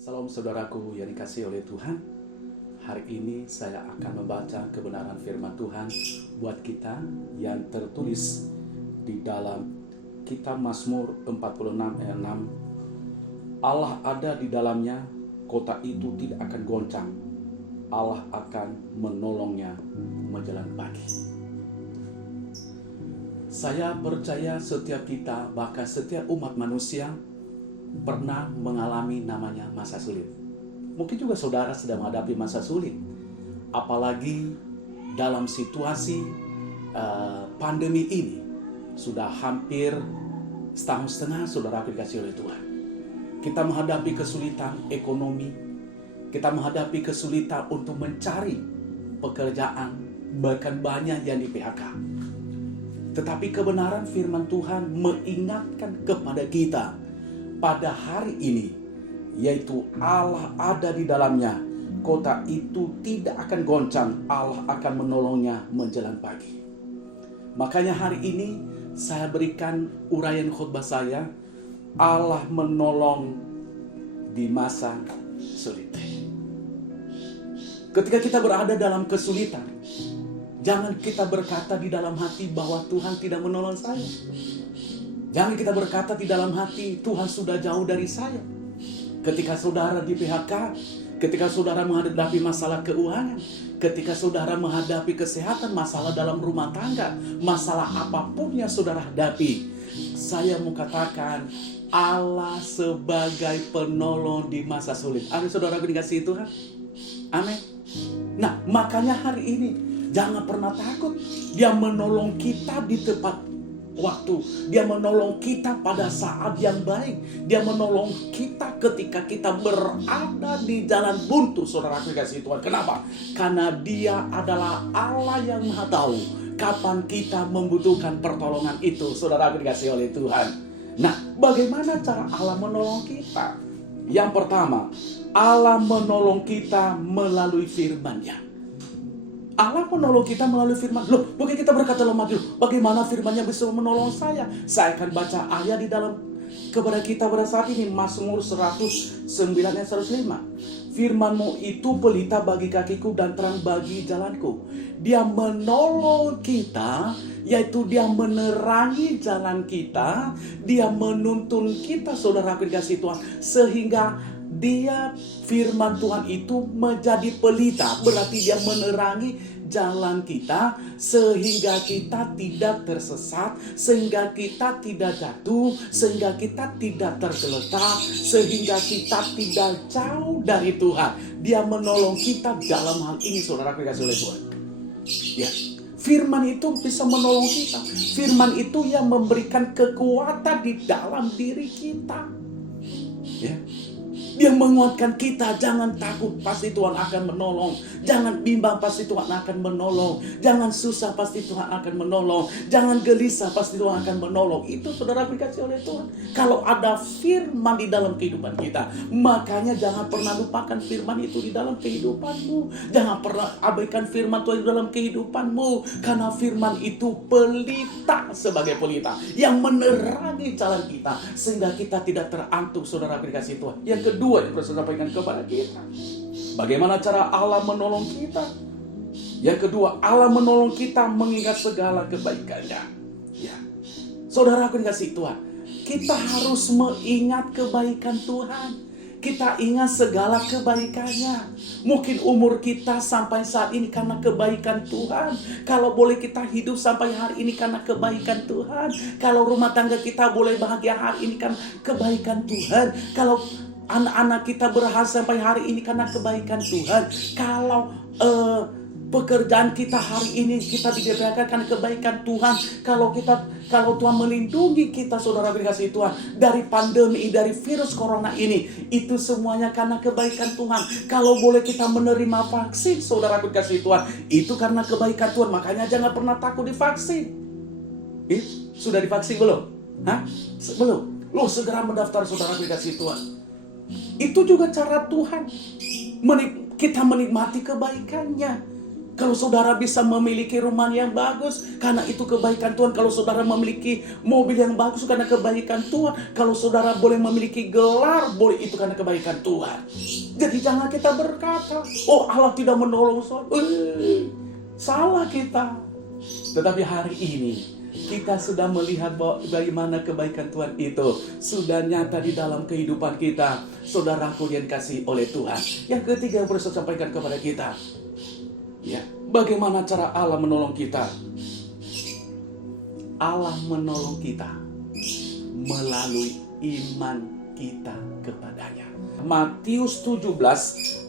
Salam saudaraku yang dikasihi oleh Tuhan. Hari ini saya akan membaca kebenaran firman Tuhan buat kita yang tertulis di dalam kitab Mazmur 46 ayat 6. Allah ada di dalamnya, kota itu tidak akan goncang. Allah akan menolongnya menjelang pagi. Saya percaya setiap kita, bahkan setiap umat manusia pernah mengalami namanya masa sulit. Mungkin juga saudara sedang menghadapi masa sulit, apalagi dalam situasi pandemi ini. Sudah hampir setahun setengah saudara dikasih oleh Tuhan. Kita menghadapi kesulitan ekonomi, kita menghadapi kesulitan untuk mencari pekerjaan, bahkan banyak yang di PHK. Tetapi kebenaran firman Tuhan mengingatkan kepada kita pada hari ini, yaitu Allah ada di dalamnya, kota itu tidak akan goncang, Allah akan menolongnya menjelang pagi. Makanya hari ini saya berikan uraian khotbah saya, Allah menolong di masa sulit. Ketika kita berada dalam kesulitan, jangan kita berkata di dalam hati bahwa Tuhan tidak menolong saya. Jangan kita berkata di dalam hati, Tuhan sudah jauh dari saya. Ketika saudara di PHK, ketika saudara menghadapi masalah keuangan, ketika saudara menghadapi kesehatan, masalah dalam rumah tangga, masalah apapun yang saudara hadapi, saya mau katakan, Allah sebagai penolong di masa sulit. Amin, saudara dikasihi Tuhan. Amin. Nah, makanya hari ini, jangan pernah takut. Dia menolong kita di tempat waktu. Dia menolong kita pada saat yang baik. Dia menolong kita ketika kita berada di jalan buntu, saudara kasih Tuhan. Kenapa? Karena Dia adalah Allah yang Maha tahu kapan kita membutuhkan pertolongan itu, saudara dikasih oleh Tuhan. Nah, bagaimana cara Allah menolong kita? Yang pertama, Allah menolong kita melalui firman-Nya. Allah menolong kita melalui firman. Loh, mungkin kita berkata lemah dulu, bagaimana firman-Nya bisa menolong saya? Saya akan baca ayat di dalam kepada kita pada saat ini, Mazmur 109 ayat 105. Firman-Mu itu pelita bagi kakiku dan terang bagi jalanku. Dia menolong kita, yaitu Dia menerangi jalan kita. Dia menuntun kita, saudara dikasih Tuhan, sehingga Dia, firman Tuhan itu menjadi pelita, berarti Dia menerangi jalan kita sehingga kita tidak tersesat, sehingga kita tidak jatuh, sehingga kita tidak tergeletak, sehingga kita tidak jauh dari Tuhan. Dia menolong kita dalam hal ini, saudara dikasih oleh Tuhan. Ya, firman itu bisa menolong kita. Firman itu yang memberikan kekuatan di dalam diri kita. Ya. Dia menguatkan kita, jangan takut, pasti Tuhan akan menolong. Jangan bimbang, pasti Tuhan akan menolong. Jangan susah, pasti Tuhan akan menolong. Jangan gelisah, pasti Tuhan akan menolong. Itu saudara dikasih oleh Tuhan. Kalau ada firman di dalam kehidupan kita, makanya jangan pernah lupakan firman itu di dalam kehidupanmu. Jangan pernah abaikan firman Tuhan di dalam kehidupanmu. Karena firman itu pelita sebagai pelita yang menerangi jalan kita, sehingga kita tidak terantuk, saudara dikasih Tuhan. Yang kedua yang perlu saya sampaikan kepada kita, bagaimana cara Allah menolong kita. Yang kedua, Allah menolong kita mengingat segala kebaikannya. Ya, saudara aku dikasih Tuhan, kita harus mengingat kebaikan Tuhan. Kita ingat segala kebaikannya. Mungkin umur kita sampai saat ini karena kebaikan Tuhan. Kalau boleh kita hidup sampai hari ini karena kebaikan Tuhan. Kalau rumah tangga kita boleh bahagia hari ini karena kebaikan Tuhan. Kalau anak-anak kita berhasil sampai hari ini karena kebaikan Tuhan. Kalau pekerjaan kita hari ini kita diberikan karena kebaikan Tuhan. Kalau Tuhan melindungi kita, saudara dikasih Tuhan, dari pandemi, dari virus corona ini, itu semuanya karena kebaikan Tuhan. Kalau boleh kita menerima vaksin, saudara dikasih Tuhan, itu karena kebaikan Tuhan. Makanya jangan pernah takut divaksin. Sudah divaksin belum? Hah? Belum? Loh, segera mendaftar, saudara dikasih Tuhan. Itu juga cara Tuhan kita menikmati kebaikannya. Kalau saudara bisa memiliki rumah yang bagus, karena itu kebaikan Tuhan. Kalau saudara memiliki mobil yang bagus, karena kebaikan Tuhan. Kalau saudara boleh memiliki gelar, boleh itu karena kebaikan Tuhan. Jadi jangan kita berkata, oh Allah tidak menolong saya. Salah kita. Tetapi hari ini, kita sudah melihat bagaimana kebaikan Tuhan itu sudah nyata di dalam kehidupan kita. Saudaraku yang kasih oleh Tuhan. Yang ketiga yang perlu saya sampaikan kepada kita, ya, bagaimana cara Allah menolong kita? Allah menolong kita melalui iman kita kepadanya. Matius 17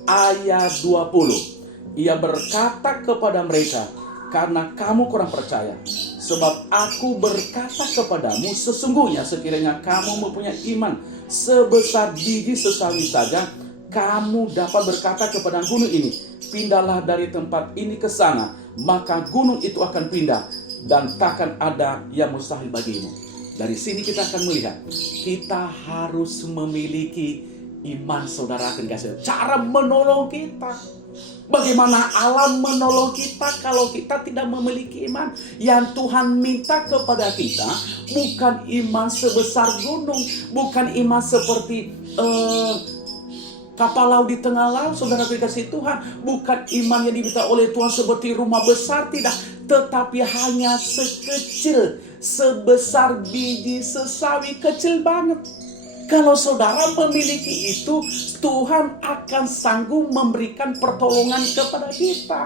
ayat 20. Ia berkata kepada mereka, karena kamu kurang percaya. Sebab aku berkata kepadamu, sesungguhnya sekiranya kamu mempunyai iman sebesar biji sesawi saja, kamu dapat berkata kepada gunung ini, pindahlah dari tempat ini ke sana, maka gunung itu akan pindah, dan takkan ada yang mustahil bagimu. Dari sini kita akan melihat, kita harus memiliki iman. Saudara akan kasih cara menolong kita. Bagaimana Allah menolong kita kalau kita tidak memiliki iman? Yang Tuhan minta kepada kita bukan iman sebesar gunung, bukan iman seperti kapal laut di tengah laut, saudara dikasih Tuhan. Bukan iman yang diminta oleh Tuhan seperti rumah besar, tidak. Tetapi hanya sekecil, sebesar biji sesawi, kecil banget. Kalau saudara memiliki itu, Tuhan akan sanggup memberikan pertolongan kepada kita.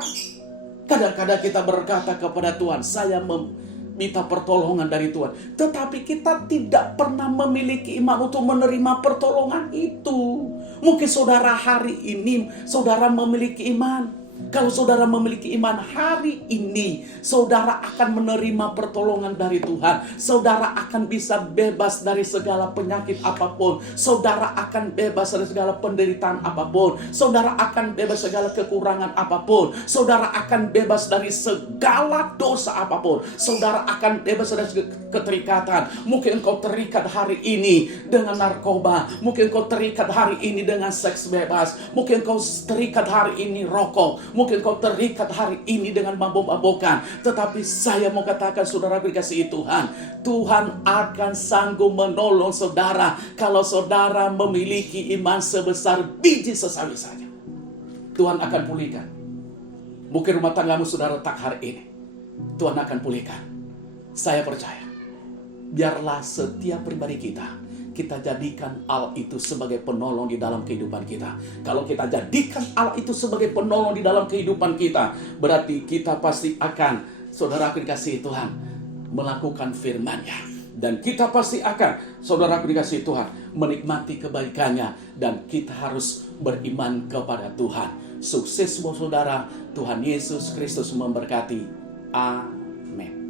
Kadang-kadang kita berkata kepada Tuhan, saya meminta pertolongan dari Tuhan. Tetapi kita tidak pernah memiliki iman untuk menerima pertolongan itu. Mungkin saudara hari ini, saudara memiliki iman. Kalau saudara memiliki iman hari ini, saudara akan menerima pertolongan dari Tuhan. Saudara akan bisa bebas dari segala penyakit apapun. Saudara akan bebas dari segala penderitaan apapun. Saudara akan bebas segala kekurangan apapun. Saudara akan bebas dari segala dosa apapun. Saudara akan bebas dari keterikatan. Mungkin engkau terikat hari ini dengan narkoba. Mungkin engkau terikat hari ini dengan seks bebas. Mungkin engkau terikat hari ini rokok. Mungkin kau terikat hari ini dengan mabuk-mabukan. Tetapi saya mau katakan, saudara dikasihi Tuhan, Tuhan akan sanggup menolong saudara kalau saudara memiliki iman sebesar biji sesawi saja. Tuhan akan pulihkan. Mungkin rumah tanggamu sudah retak hari ini, Tuhan akan pulihkan. Saya percaya. Biarlah setiap pribadi kita jadikan Allah itu sebagai penolong di dalam kehidupan kita. Kalau kita jadikan Allah itu sebagai penolong di dalam kehidupan kita, berarti kita pasti akan, saudara dikasihi Tuhan, melakukan firman-Nya. Dan kita pasti akan, saudara dikasihi Tuhan, menikmati kebaikannya. Dan kita harus beriman kepada Tuhan. Sukses buat saudara. Tuhan Yesus Kristus memberkati. Amin.